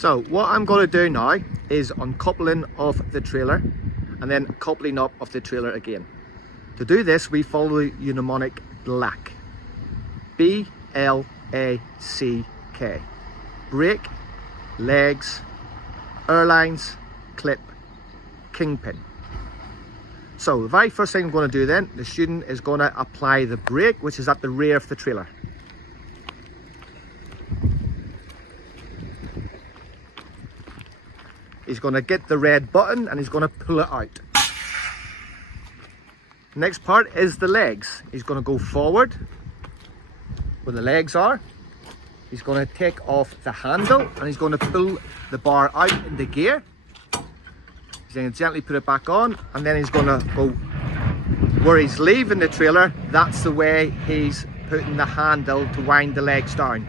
So what I'm going to do now is uncoupling of the trailer and then coupling up of the trailer again. To do this, we follow the mnemonic BLACK. B-L-A-C-K. Brake, legs, airlines, clip, kingpin. So the very first thing I'm going to do then, the student is going to apply the brake, which is at the rear of the trailer. He's going to get the red button and he's going to pull it out. Next part is the legs. He's going to go forward where the legs are. He's going to take off the handle and he's going to pull the bar out in the gear. He's going to gently put it back on, and then he's going to go where he's leaving the trailer. That's the way he's putting the handle to wind the legs down.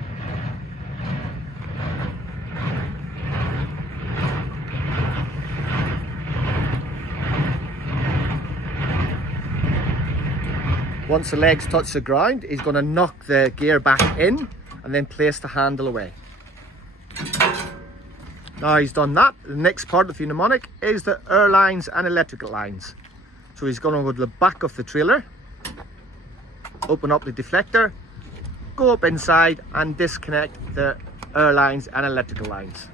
Once the legs touch the ground, he's going to knock the gear back in and then place the handle away. Now he's done that, the next part of the mnemonic is the air lines and electrical lines. So he's going to go to the back of the trailer, open up the deflector, go up inside and disconnect the air lines and electrical lines.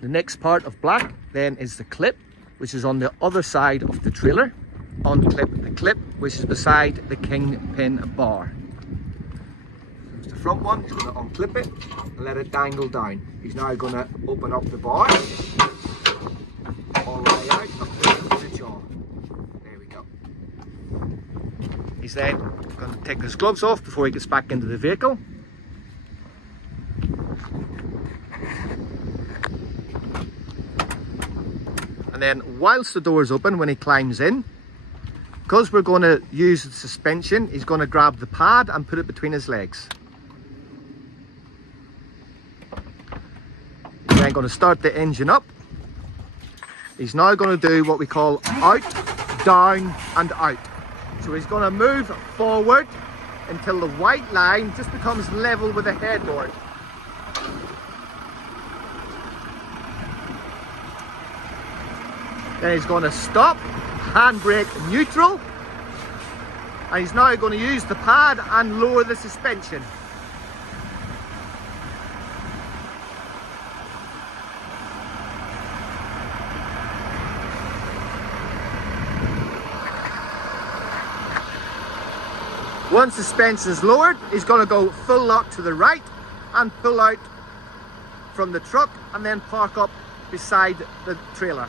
The next part of black then is the clip, which is on the other side of the trailer. Unclip the clip, which is beside the kingpin bar. There's the front one, he's going to unclip it and let it dangle down. He's now going to open up the bar all the way out up to the jaw. There we go. He's then going to take his gloves off before he gets back into the vehicle. And then whilst the door is open, when he climbs in, because we're going to use the suspension, he's going to grab the pad and put it between his legs. He's then going to start the engine up. He's now going to do what we call out, down and out. So he's going to move forward until the white line just becomes level with the headboard. Then he's going to stop, handbrake neutral, and he's now going to use the pad and lower the suspension. Once the suspension is lowered, he's going to go full lock to the right and pull out from the truck and then park up beside the trailer.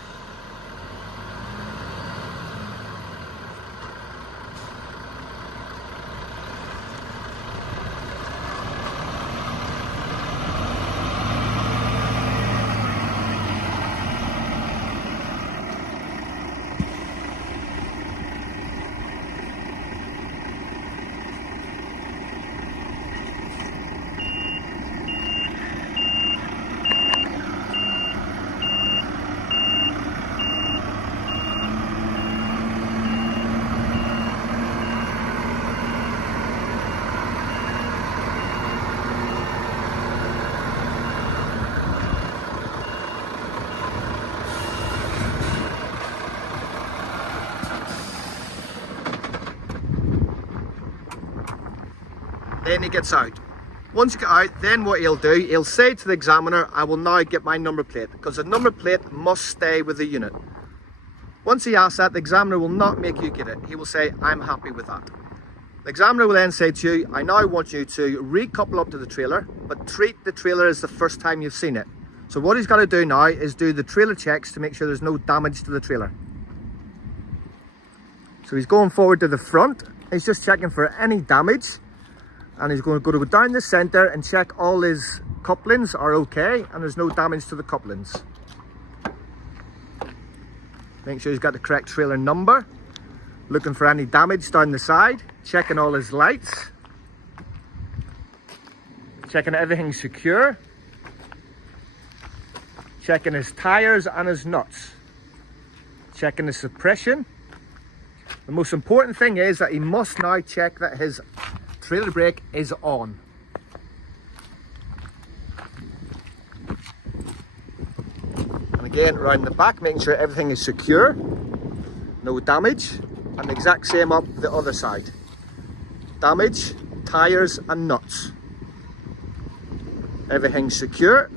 Then he gets out. Once you get out, then what he'll do, he'll say to the examiner, I will now get my number plate, because the number plate must stay with the unit. Once he asks that, the examiner will not make you get it. He will say, I'm happy with that. The examiner will then say to you, I now want you to recouple up to the trailer, but treat the trailer as the first time you've seen it. So what he's got to do now is do the trailer checks to make sure there's no damage to the trailer. So he's going forward to the front. He's just checking for any damage. And he's going to go down the centre and check all his couplings are okay and there's no damage to the couplings. Make sure he's got the correct trailer number. Looking for any damage down the side. Checking all his lights. Checking everything's secure. Checking his tyres and his nuts. Checking the suppression. The most important thing is that he must now check that his trailer brake is on. And again, around the back, making sure everything is secure, no damage, and the exact same up the other side. Damage, tyres and nuts. Everything's secure.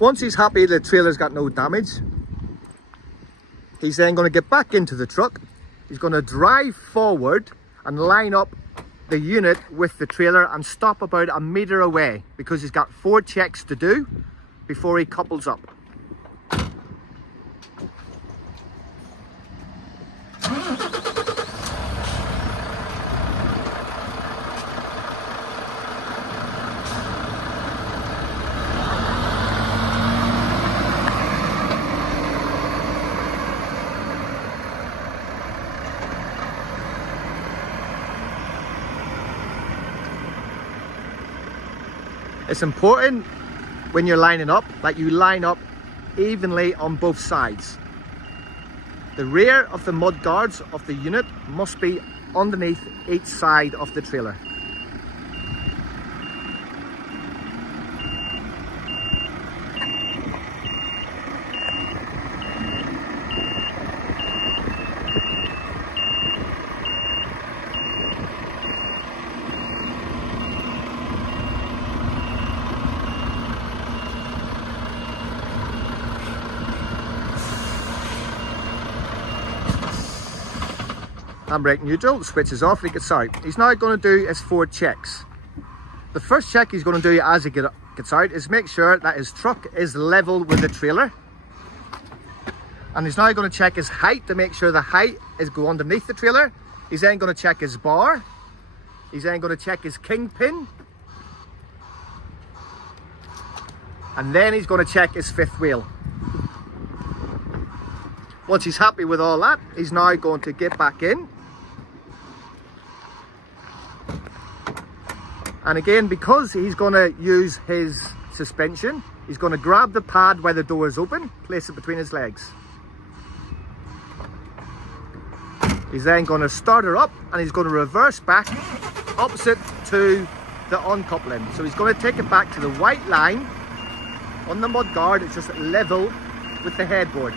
Once he's happy the trailer's got no damage, he's then going to get back into the truck. He's going to drive forward and line up the unit with the trailer and stop about a metre away because he's got 4 checks to do before he couples up. It's important when you're lining up that you line up evenly on both sides. The rear of the mud guards of the unit must be underneath each side of the trailer. Handbrake neutral, switches off, he gets out. He's now going to do his 4 checks. The first check he's going to do as he gets out is make sure that his truck is level with the trailer. And he's now going to check his height to make sure the height is go underneath the trailer. He's then going to check his bar. He's then going to check his kingpin. And then he's going to check his 5th wheel. Once he's happy with all that, he's now going to get back in. And again, because he's going to use his suspension, he's going to grab the pad where the door is open, place it between his legs. He's then going to start her up and he's going to reverse back opposite to the uncoupling. So he's going to take it back to the white line on the mud guard. It's just level with the headboard.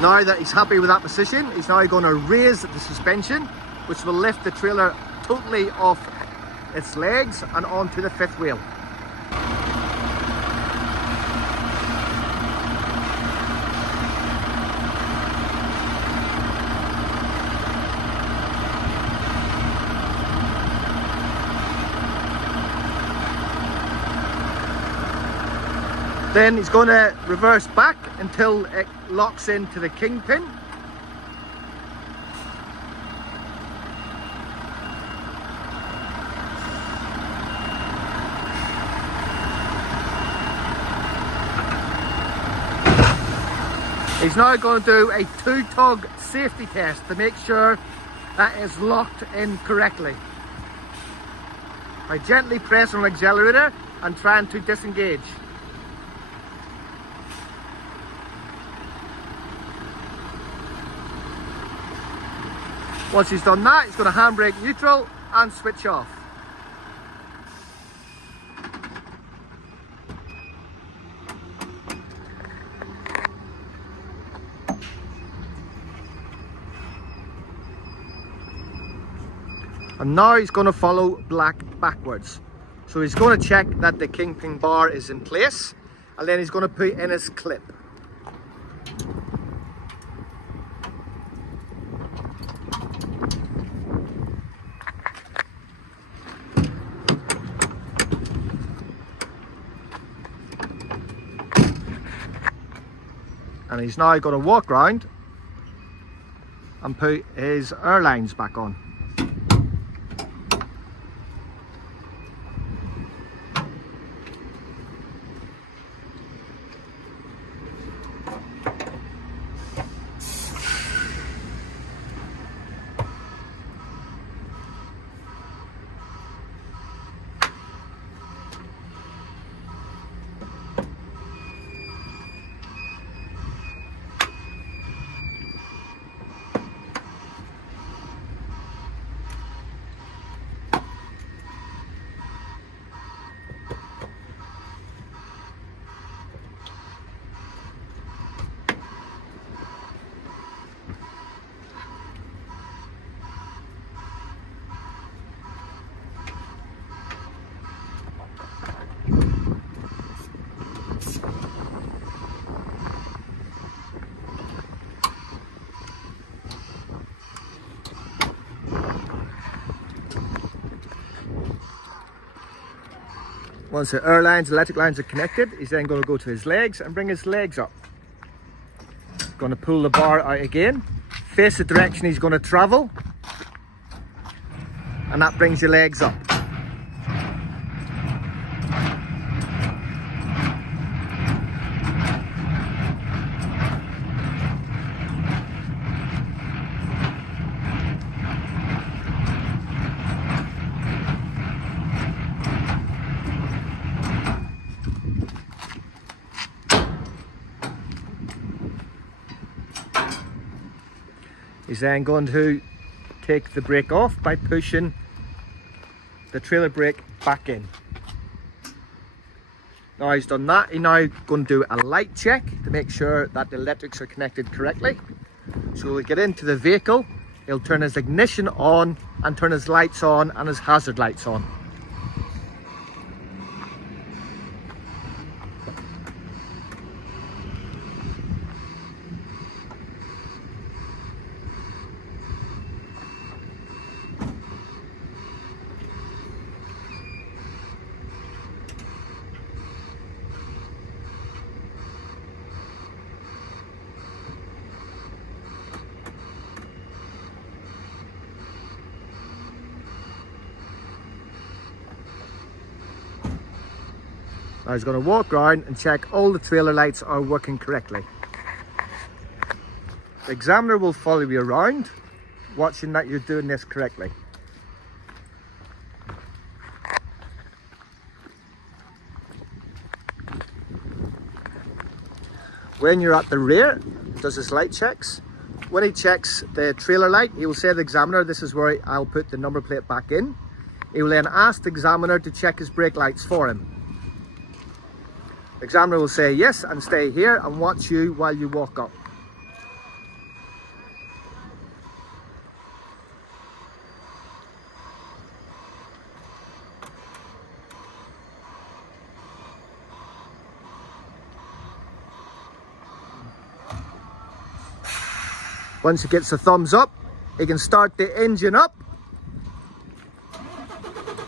Now that he's happy with that position, he's now going to raise the suspension, which will lift the trailer totally off its legs and onto the 5th wheel. Then he's going to reverse back until it locks into the kingpin. He's now going to do a 2-tug safety test to make sure that is locked in correctly. By gently pressing on the accelerator and trying to disengage. Once he's done that, he's going to handbrake neutral and switch off. And now he's going to follow black backwards. So he's going to check that the kingpin bar is in place, and then he's going to put in his clip. And he's now going to walk round and put his air lines back on. Once the air lines, electric lines are connected, he's then going to go to his legs and bring his legs up. Going to pull the bar out again, face the direction he's going to travel, and that brings your legs up. He's then going to take the brake off by pushing the trailer brake back in. Now he's done that, he's now going to do a light check to make sure that the electrics are connected correctly. So we'll get into the vehicle, he'll turn his ignition on and turn his lights on and his hazard lights on. Now he's going to walk around and check all the trailer lights are working correctly. The examiner will follow you around, watching that you're doing this correctly. When you're at the rear, he does his light checks. When he checks the trailer light, he will say to the examiner, this is where I'll put the number plate back in. He will then ask the examiner to check his brake lights for him. The examiner will say yes and stay here and watch you while you walk up. Once he gets the thumbs up, he can start the engine up.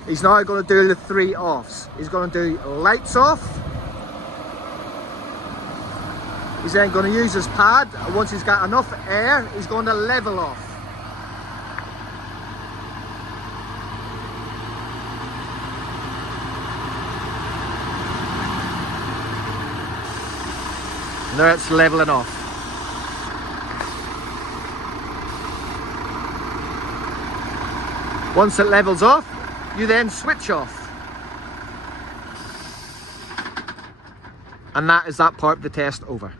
He's now going to do the 3 offs. He's going to do lights off. He's then going to use his pad, and once he's got enough air, he's going to level off. And there it's leveling off. Once it levels off, you then switch off. And that is that part of the test over.